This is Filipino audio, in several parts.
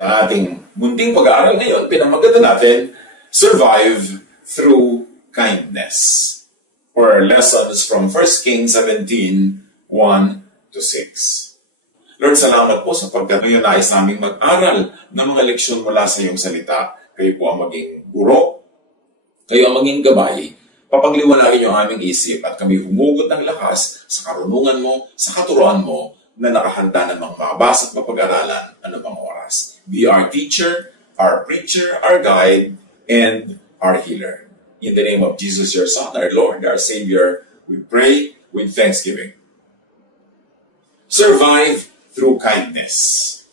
Ating munting pag-aaral ngayon, pinamagatan natin, Survive Through Kindness. Or lessons from 1 Kings 17:1-6. Lord, salamat po sa pagkat ngayon nais naming mag-aral ng mga leksyon mula sa iyong salita. Kayo po ang maging guro, kayo ang maging gabay. Papagliwanagin yung aming isip at kami humugot ng lakas sa karunungan mo, sa katuruan mo, na nakahanda namang mabasa at mapag-aralan anumang oras. Be our teacher, our preacher, our guide, and our healer. In the name of Jesus, your Son, our Lord, our Savior, we pray with thanksgiving. Survive through kindness.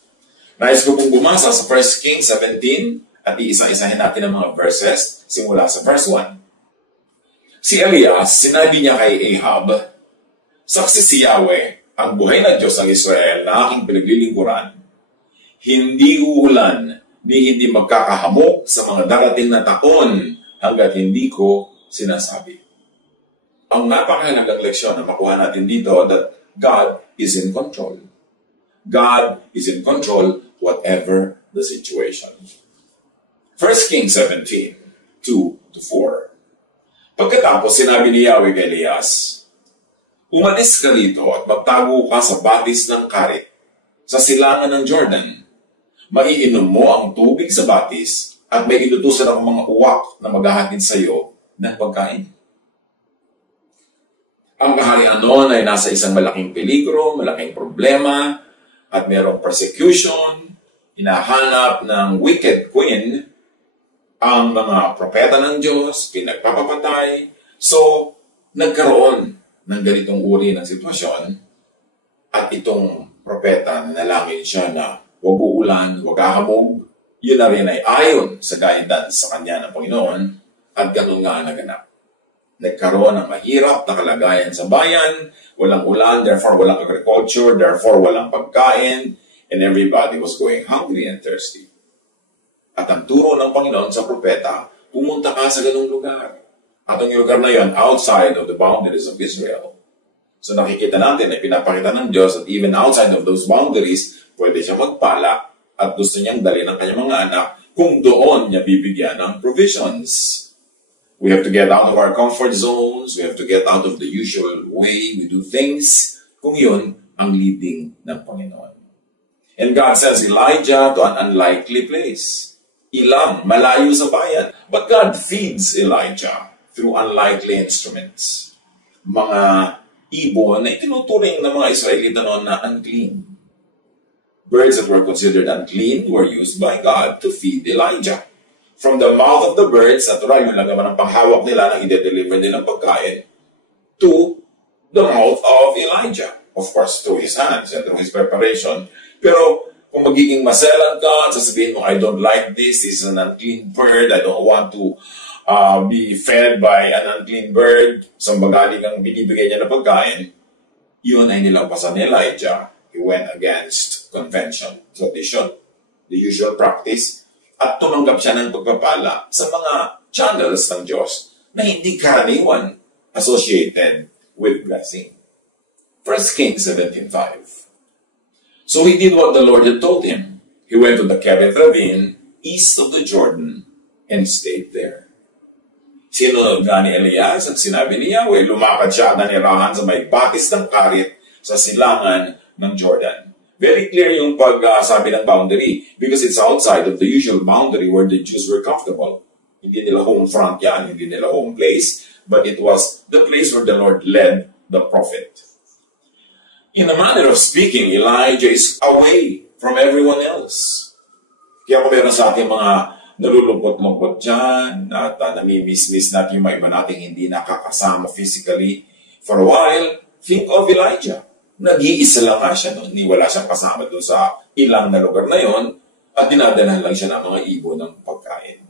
Nais ko pong bumasa sa 1 Kings 17 at iisa-isahin natin ang mga verses simula sa verse 1. Si Elias, sinabi niya kay Ahab, "Saksi si Yahweh, ang buhay na Diyos ng Israel na aking pinaglilingkuran, hindi uulan ni hindi magkakahamok sa mga darating na taon hanggat hindi ko sinasabi." Ang napakahalagang leksyon na makuha natin dito that God is in control. God is in control whatever the situation. 1 Kings 17:2-4. Pagkatapos sinabi ni Yahweh kay Elias, "Umalis ka rito at magtago ka sa batis ng Karit, sa silangan ng Jordan. Maiinom mo ang tubig sa batis at may inutusan ang mga uwak na maghahatid sa iyo ng pagkain." Ang kaharian noon ay nasa isang malaking peligro, malaking problema, at mayroong persecution, hinahanap ng wicked queen, ang mga propeta ng Diyos, pinagpapapatay. So, nagkaroon ng ganitong uri ng sitwasyon, at itong propeta, nanalangin siya na huwag uulan, huwag hahamog. Yun na rin ay ayon sa guidance sa kanya ng Panginoon, at ganun nga naganap. Nagkaroon ng mahirap na kalagayan sa bayan, walang ulan, therefore walang agriculture, therefore walang pagkain, and everybody was going hungry and thirsty. At ang turo ng Panginoon sa propeta, pumunta ka sa ganung lugar. At ang lugar na yon, outside of the boundaries of Israel. So nakikita natin na pinapakita ng Diyos at even outside of those boundaries, pwede siya magpala at gusto niyang dali ng kanyang mga anak kung doon niya bibigyan ng provisions. We have to get out of our comfort zones. We have to get out of the usual way we do things. Kung yun ang leading ng Panginoon. And God sends Elijah to an unlikely place. Ilang, malayo sa bayan. But God feeds Elijah through unlikely instruments. Mga ibon na itinuturing ng mga Israelita noon na unclean. Birds that were considered unclean were used by God to feed Elijah. From the mouth of the birds, natural yun lang naman ang panghawak nila na i-deliver nilang pagkain, to the mouth of Elijah. Of course, through his hands and through his preparation. Pero kung magiging maselan ka at sasabihin mo, "I don't like this is an unclean bird, I don't want to be fed by an unclean bird," so magaling ang binibigay niya na pagkain, yun ay nilampasan ni Elijah. He went against convention, tradition, the usual practice, at tumanggap siya ng pagpapala sa mga channels ng Diyos na hindi karaniwan associated with blessing. 1 Kings 17:5. So he did what the Lord had told him. He went to the Kerith ravine east of the Jordan and stayed there. Sinunod nga ni Elias at sinabi ni Yahweh, lumakad siya at nanirahan sa may batis ng Karit sa silangan ng Jordan. Very clear yung pagsabi ng boundary because it's outside of the usual boundary where the Jews were comfortable. Hindi nila home front yan, hindi nila home place, but it was the place where the Lord led the prophet. In a manner of speaking, Elijah is away from everyone else. Kaya kung meron sa ating mga nalulungkot-lungkot dyan at namimiss-miss natin yung mga iba nating hindi nakakasama physically for a while, think of Elijah. Nag-iisa lang nga siya noon, wala siyang kasama doon sa ilang na lugar na yon at dinadalahan lang siya ng mga ibon ng pagkain.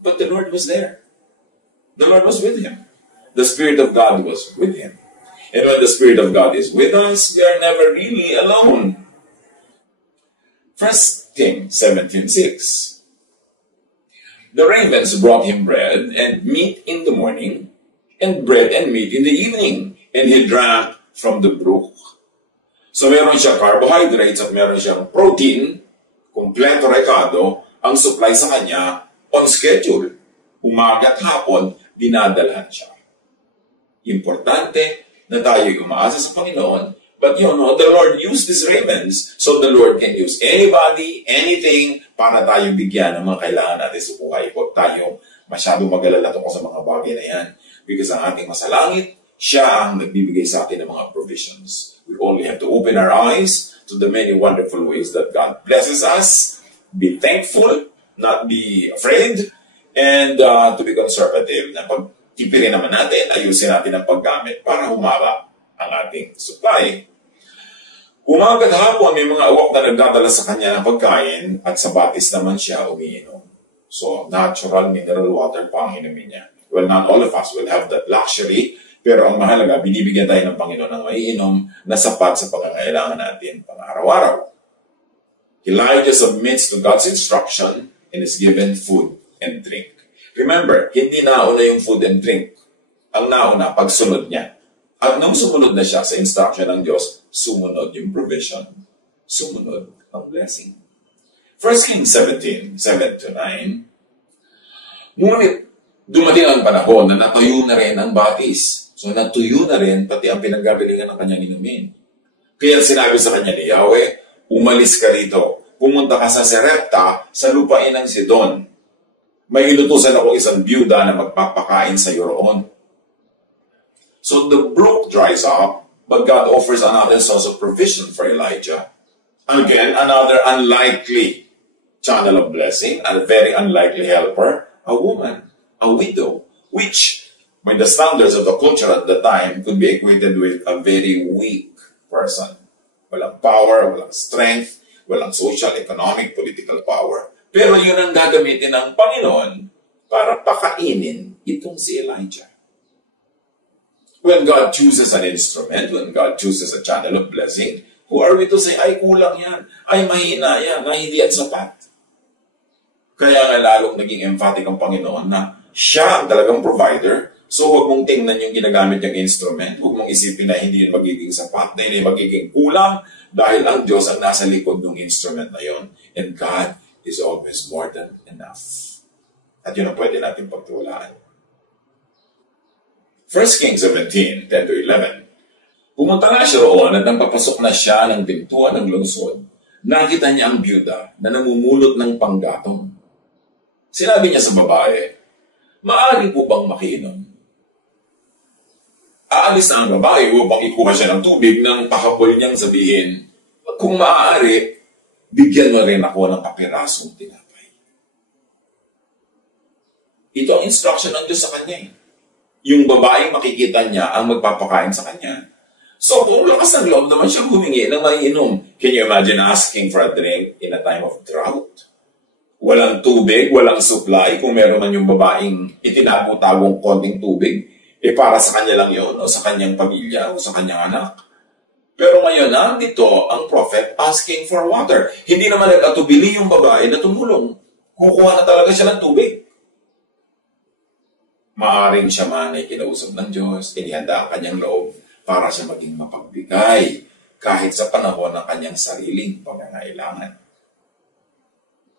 But the Lord was there. The Lord was with him. The Spirit of God was with him. And when the Spirit of God is with us, we are never really alone. 1 Kings 17:6. The ravens brought him bread and meat in the morning, and bread and meat in the evening, and he drank from the brook. So meron siyang carbohydrates at meron siyang protein Kompleto rekado ang supply sa kanya on schedule. Umaga at hapon, dinadalhan siya. Importante na tayo'y umaasa sa Panginoon. But you know, the Lord used these ravens, so the Lord can use anybody, anything, para tayo bigyan ng mga kailangan natin sa buhay. Huwag tayo masyadong mag-alala tungkol sa mga bagay na yan. Because ang ating masalangit, siya ang nagbibigay sa atin ng mga provisions. We only have to open our eyes to the many wonderful ways that God blesses us. Be thankful, not be afraid, and to be conservative. Na pagtipirin naman natin, ayusin natin ang paggamit para humaba ang ating supply. Umaga at hapon, may mga awak na nagdadala sa kanya ng pagkain at sa batis naman siya umiinom. So, natural mineral water pa ang inumin niya. Well, not all of us will have that luxury, pero ang mahalaga, binibigyan tayo ng Panginoon ng maiinom na sapat sa pangangailangan natin pang-araw-araw. Elijah submits to God's instruction and is given food and drink. Remember, hindi nauna yung food and drink. Ang nauna, pagsunod niya. At nung sumunod na siya sa instruction ng Diyos, sumunod yung provision. Sumunod ang blessing. 1 Kings 17, 7-9. Ngunit, dumating ang panahon na natuyo na rin ang batis. So, natuyo na rin pati ang pinagagalingan ng kanyang inumin. Kaya sinabi sa kanya ni Yahweh, umalis ka rito. Pumunta ka sa Serepta, sa lupain ng Sidon. May inutusan ako isang byuda na magpapakain sa iyo roon. So the brook dries up, but God offers another source of provision for Elijah. Again, another unlikely channel of blessing, a very unlikely helper, a woman, a widow, which, by the standards of the culture at the time, could be equated with a very weak person. Walang power, walang strength, walang social, economic, political power. Pero yun ang gagamitin ng Panginoon para pakainin itong si Elijah. When God chooses an instrument, when God chooses a channel of blessing, who are we to say, ay kulang yan, ay mahina yan, ay hindi yan sapat. Kaya nga lalong naging emphatic ang Panginoon na siya ang talagang provider, so huwag mong tingnan yung ginagamit niyang instrument, huwag mong isipin na hindi yun magiging sapat, na hindi magiging kulang, dahil ang Diyos ang nasa likod ng instrument na yun. And God is always more than enough. At yun ang pwede natin pagtulaan. 1 Kings 17, 10-11. Pumunta na siya roon at nang papasok na siya ng pintuan ng lungsod, nakita niya ang byuda na namumulot ng panggatong. Sinabi niya sa babae, maaari po bang makiinom? Aalis na ang babae upang ikuha siya ng tubig nang pakapol niyang sabihin, kung maaari, bigyan mo rin ako ng kapirasong tinapay. Ito ang instruction ng Diyos sa kanya. Yung babaeng makikita niya ang magpapakain sa kanya. So, kung lakas ng loob naman siya humingi ng maiinom. Can you imagine asking for a drink in a time of drought? Walang tubig, walang supply. Kung meron man yung babaeng itinago-tagong konting tubig, para sa kanya lang yun, o sa kanyang pamilya, o sa kanyang anak. Pero ngayon, nandito ang prophet asking for water. Hindi naman nag-atubili yung babae na tumulong. Kukuha na talaga siya ng tubig. Maaring siya man ay kinausap ng Diyos, inihanda ang kanyang loob para siya maging mapagbigay kahit sa panahon ng kanyang sariling pangangailangan.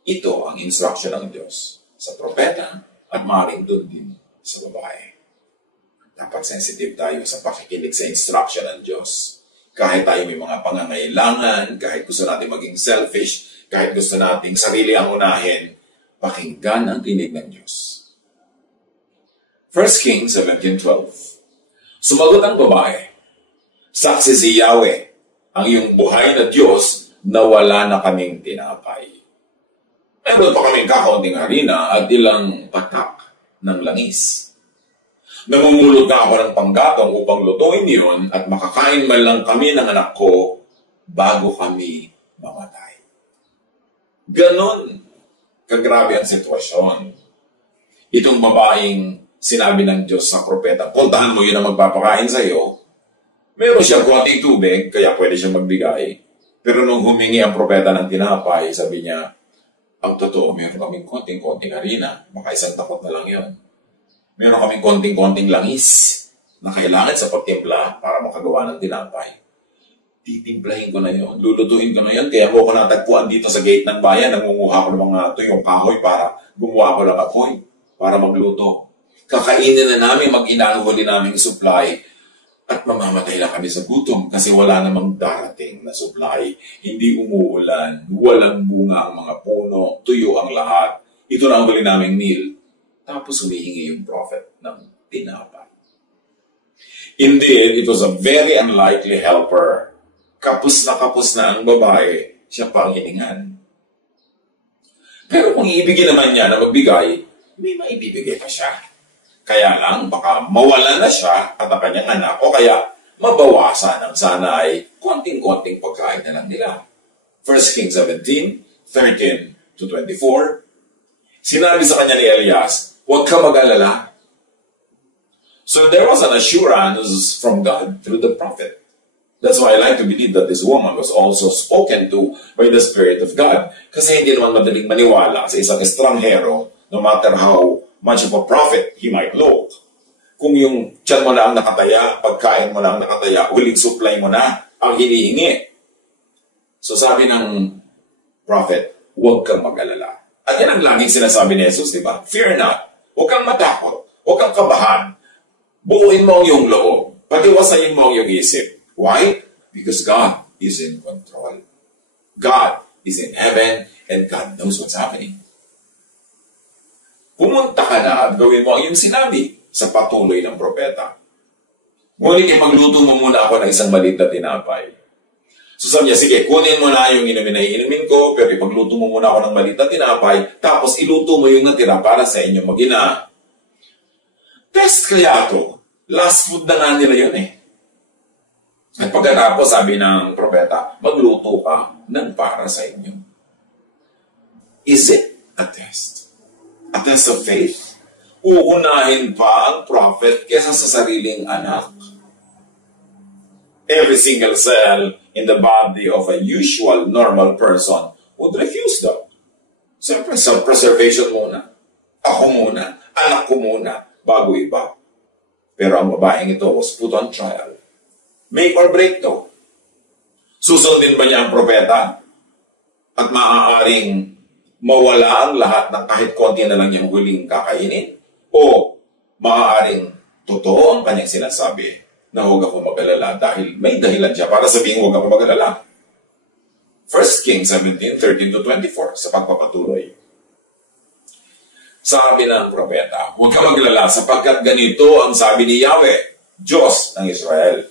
Ito ang instruction ng Diyos sa propeta at maaring doon din sa babae. Dapat sensitive tayo sa pakikinig sa instruction ng Diyos. Kahit tayo may mga pangangailangan, kahit gusto natin maging selfish, kahit gusto nating sarili ang unahin, pakinggan ang tinig ng Diyos. 1 Kings 17:12. Sumagot ang babae, saksi si Yahweh, ang iyong buhay na Diyos na wala na kaming tinapay. Meron pa kaming kakaunting harina at ilang patak ng langis. Namumulot na ako ng panggatong upang lutuin yun at makakain man lang kami ng anak ko bago kami mamatay. Ganon kagrabe ang sitwasyon. Itong babaeng sinabi ng Diyos sa propeta, puntahan mo yun ang magpapakain sa iyo. Meron siyang konting tubig, kaya pwede siyang magbigay. Pero nung humingi ang propeta ng tinapay, sabi niya, ang totoo, meron kaming konting-konting harina. Baka isang takot na lang yun. Meron kaming konting-konting langis na kailangan sa pagtimpla para makagawa ng tinapay. titimplahin ko na yun, lulutuin ko na yun, kaya mo ko natagpuan dito sa gate ng bayan, nangunguha ko ng mga tuyong kahoy para gumawa ko ng apoy, para magluto. Kakainin na namin, mag-inahuli naming supply, at mamamatay lang kami sa gutom kasi wala namang darating na supply. Hindi umuulan, walang bunga ang mga puno, tuyo ang lahat. Ito na ang huli naming meal. Tapos humihingi yung prophet ng tinapay. Indeed, it was a very unlikely helper. Kapos na ang babae, siya pa ang hiningan. Pero kung iibigin naman niya na magbigay, may maibibigay pa siya. Kaya lang, baka mawala na siya at ang kanyang anak, o kaya mabawasan ang sana ay konting-konting pagkain na lang nila. 1 Kings 17:13-24. Sinabi sa kanya ni Elias, huwag ka mag-alala. So there was an assurance from God through the prophet. That's why I like to believe that this woman was also spoken to by the Spirit of God. Kasi hindi naman madaling maniwala sa isang estranghero, no matter how much of a prophet he might look. Kung yung tiyan mo na ang nakataya, pagkain mo na ang nakataya, huling supply mo na ang hinihingi. So sabi ng prophet, huwag kang mag-alala. At yan ang laging sinasabi ni Jesus, di ba? Fear not. Huwag kang matakot. Huwag kang kabahan. Buuin mo ang iyong loob. Patiwasayin mo ang iyong isip. Why? Because God is in control. God is in heaven and God knows what's happening. Pumunta ka na at gawin mo ang iyong sinabi sa patuloy ng propeta. Ngunit ipagluto mo muna ako ng isang maliit na tinapay. So sabi niya, sige, kunin mo na yung inumin na inumin ko, pero ipagluto mo muna ako ng maliit na tinapay, tapos iluto mo yung natira para sa inyong mag-ina. Test kaya ito. Last food na nga nila yun eh. At pagkatapos, sabi ng propeta, magluto ka ng para sa inyo. Is it a test? A test of faith? Uunahin pa ang prophet kesa sa sariling anak? Every single cell in the body of a usual, normal person would refuse though. Siyempre, self-preservation muna. Ako muna. Anak ko muna. Bago iba. Pero ang babaeng ito was put on trial. Make or break to. Susundin ba niya ang propeta? At maaaring mawala ang lahat ng kahit konti na lang yung huling kakainin? O maaaring totoo ang kanyang sinasabi na huwag ako mag-alala dahil may dahilan siya para sabihin huwag ako mag-alala? 1 Kings 17:13-24 sa pagpapatuloy. Sabi ng propeta, huwag ka mag-alala sapagkat ganito ang sabi ni Yahweh, Diyos ng Israel.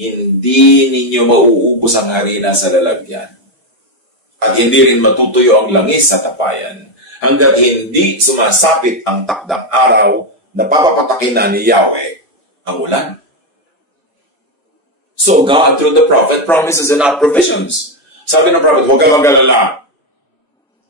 Hindi ninyo mauubos ang harina sa lalagyan at hindi rin matutuyo ang langis sa tapayan hanggat hindi sumasapit ang takdang araw na papapatakin na ni Yahweh ang ulan. So God, through the prophet, promises and not provisions. Sabi ng prophet, huwag ka mag-alala.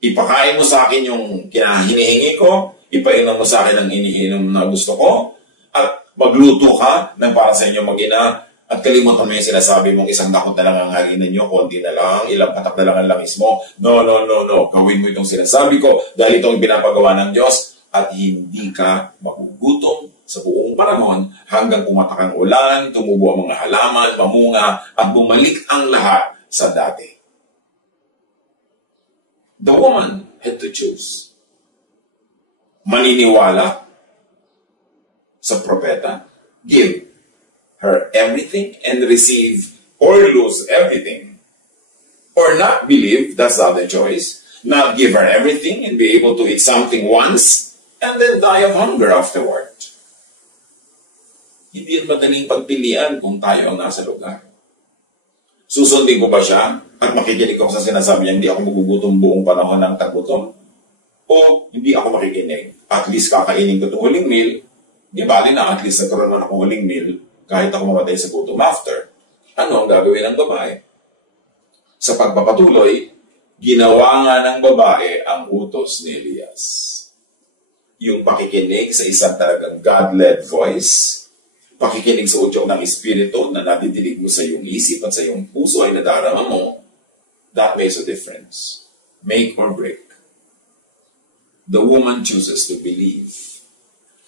Ipakain mo sa akin yung hinihingi ko, ipainom mo sa akin ang iniinom na gusto ko, at magluto ka ng para sa inyo mag-ina, at kalimutan mo yung sinasabi mong isang dakot na lang ang harina nyo, konti na lang, ilang patak na lang ang langis mo. No. Gawin mo itong sinasabi ko dahil itong pinapagawa ng Diyos at hindi ka magugutom sa buong panahon hanggang pumatak ang ulan, tumubo ang mga halaman, mamunga, at bumalik ang lahat sa dati. The woman had to choose. Maniniwala sa propeta, give her everything and receive or lose everything. Or not believe, that's the other choice. Not give her everything and be able to eat something once and then die of hunger afterward. Hindi yan madaling pagpilian kung tayo ang nasa lugar. Susundin ko ba siya at makikinig ko sa sinasabi niya, hindi ako magugutom buong panahon ng tagutom? O hindi ako makikinig? At least kakainin ko itong huling meal, di bali na at least nagkaroon na akong huling meal kahit ako mamatay sa gutom after. Ano ang gagawin ng babae? Sa pagpapatuloy, ginawa nga ng babae ang utos ni Elias. Yung pakikinig sa isang talagang God-led voice, pakikinig sa udyok ng Espiritu na nadidinig mo sa iyong isip at sa iyong puso ay nadarama mo, that makes a difference. Make or break. The woman chooses to believe.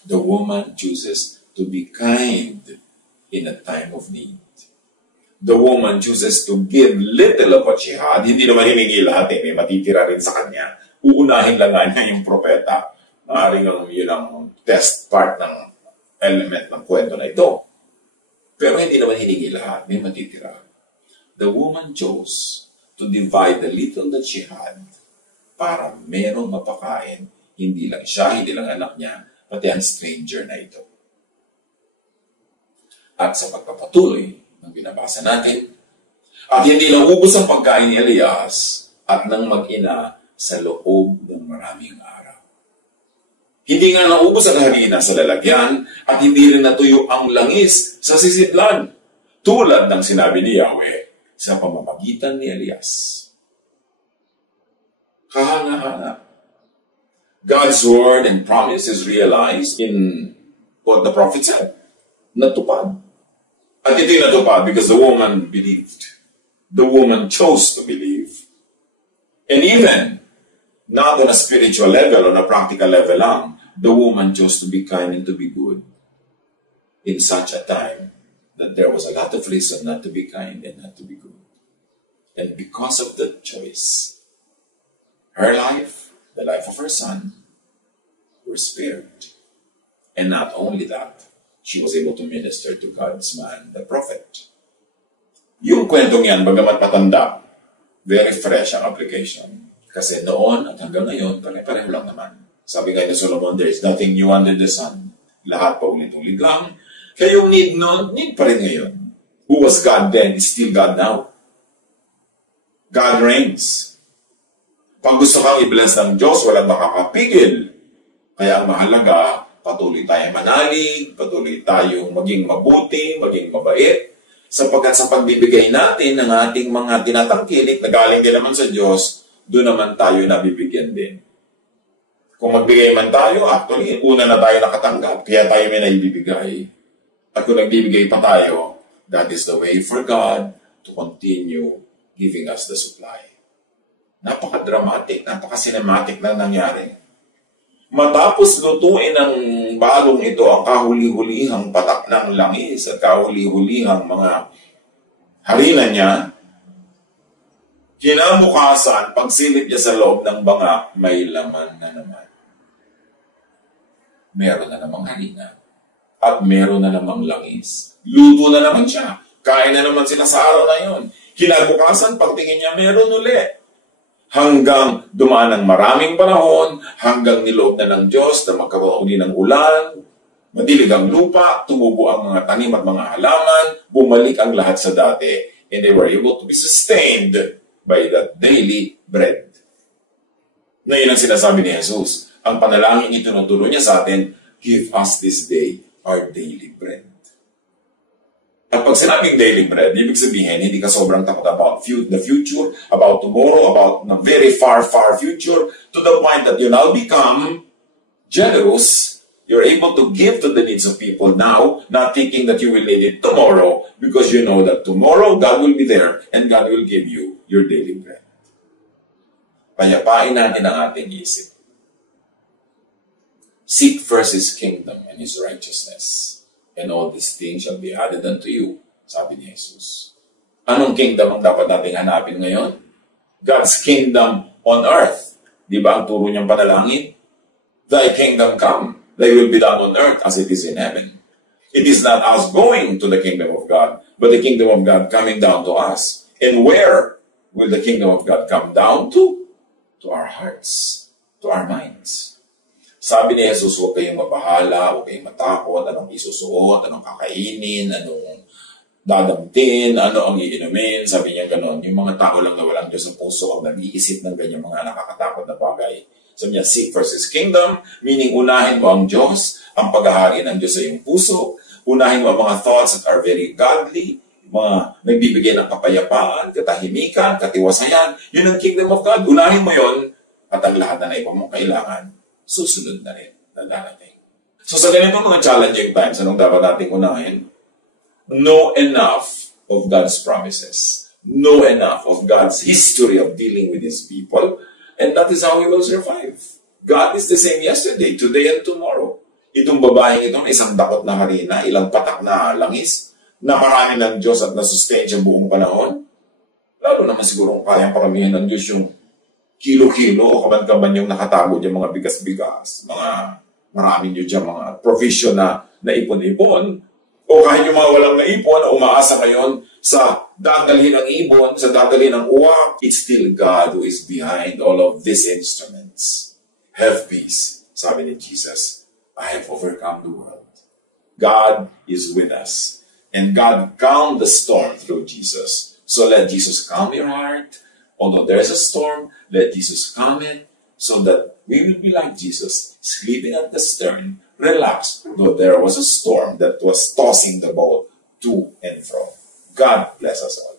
The woman chooses to be kind in a time of need. the woman chooses to give little of what she had, hindi naman hiningi lahat, may matitira rin sa kanya. Uunahin lang nga niya yung propeta. Maaaring yun ang test part ng element ng kwento na ito. Pero hindi naman hiningi lahat, may matitira. The woman chose to divide the little that she had para merong mapakain. Hindi lang siya, hindi lang anak niya, pati ang stranger na ito. At sa pagpapatuloy ng binabasa natin, at hindi lang ubos ang pagkain ni Elias at ng mag-ina sa loob ng maraming araw. Hindi nga naubos ang harina sa lalagyan at hindi rin natuyo ang langis sa sisidlan, tulad ng sinabi ni Yahweh sa pamamagitan ni Elias. Kahanga-hanga. God's word and promise is realized in what the prophet said. Natupad. At ito yung natupad because the woman believed. The woman chose to believe. And even, not on a spiritual level, on a practical level lang, the woman chose to be kind and to be good in such a time that there was a lot of reason not to be kind and not to be good. And because of the choice, her life, the life of her son, were spared. And not only that, she was able to minister to God's man, the prophet. Yung kwentong yan, bagamat matanda, very fresh ang application. Kasi noon at hanggang ngayon, pare-pareho lang naman. Sabi nga ni Solomon, there is nothing new under the sun. Lahat pa ulit-ulit lang. Kaya yung need noon, need pa rin ngayon. Who was God then is still God now. God reigns. Pag gusto kang i-bless ng Diyos, walang makakapigil. Kaya ang mahalaga, patuloy tayong manalig, patuloy tayong maging mabuti, maging mabait, sapagkat sa pagbibigay natin ng ating mga tinatangkilik na galing din naman sa Diyos, doon naman tayo nabibigyan din. Kung magbigay man tayo, actually, una na tayo nakatanggap, kaya tayo may naibibigay. At kung nagbibigay pa tayo, that is the way for God to continue giving us the supply. Napaka-dramatic, napaka-cinematic na nangyari. Matapos lutuin ng balong ito ang kahuli-hulihang patak ng langis at kahuli-hulihang mga harina niya, kinabukasan, pagsilip niya sa loob ng banga, may laman na naman. Meron na namang harina at meron na namang langis. Luto na naman siya. Kain na naman sila sa araw na yun. Kinabukasan, pagtingin niya, meron ulit. Hanggang dumaan ng maraming panahon, hanggang niloob na ng Diyos na magkaroon uli ng ulan, madilig ang lupa, tumubo ang mga tanim at mga halaman, bumalik ang lahat sa dati, and they were able to be sustained by that daily bread. Ngayon ang sinasabi ni Jesus, ang panalangin itinuturo niya sa atin, give us this day our daily bread. At pag sinabing daily bread, ibig sabihin, hindi ka sobrang takot about the future, about tomorrow, about the very far, far future, to the point that you now become generous. You're able to give to the needs of people now, not thinking that you will need it tomorrow, because you know that tomorrow God will be there and God will give you your daily bread. Payapain natin ang ating isip. Seek first His kingdom and His righteousness, and all these things shall be added unto you, sabi ni Jesus. Anong kingdom ang dapat nating hanapin ngayon? God's kingdom on earth. Di ba ang turo niyang panalangin? Thy kingdom come, thy will be done on earth as it is in heaven. It is not us going to the kingdom of God, but the kingdom of God coming down to us. And where will the kingdom of God come down to? To our hearts, to our minds. Sabi ni Jesus, huwag kayong mabahala, huwag kayong matakot, anong isusuot, anong kakainin, anong dadamtin, ano ang iinumin. Sabi niya gano'n, yung mga tao lang na walang Diyos sa puso ang nag-iisip ng ganyan mga nakakatakot na bagay. Sabi niya, seek first His kingdom, meaning unahin mo ang Diyos, ang paghahari ng Diyos sa iyong puso, unahin mo ang mga thoughts that are very godly, mga nagbibigay ng kapayapaan, katahimikan, katiwasayan. Yun ang kingdom of God. Unahin mo yon at ang lahat na naipang mong kailangan, susunod na rin na darating. So sa ganitong mga challenging times, anong dapat nating unahin? Know enough of God's promises. Know enough of God's history of dealing with His people. And that is how we will survive. God is the same yesterday, today, and tomorrow. Itong babaeng ito, isang dakot na harina, ilang patak na langis, na marami ng Diyos at nasustain siya buong panahon? Lalo naman siguro kayang paramihan ng Diyos yung kilo-kilo o kaban-kaban yung nakatago dyan, mga bigas-bigas, mga maraming nyo dyan, mga provision na naipon-ipon, o kahit yung mga walang naipon na umaasa ngayon sa dadalhin ng ibon, sa dadalhin ng uwak, it's still God who is behind all of these instruments. Have peace. Sabi ni Jesus, I have overcome the world. God is with us. And God calmed the storm through Jesus. So let Jesus calm your heart. Although there's a storm, let Jesus calm it so that we will be like Jesus, sleeping at the stern, relaxed, though there was a storm that was tossing the boat to and fro. God bless us all.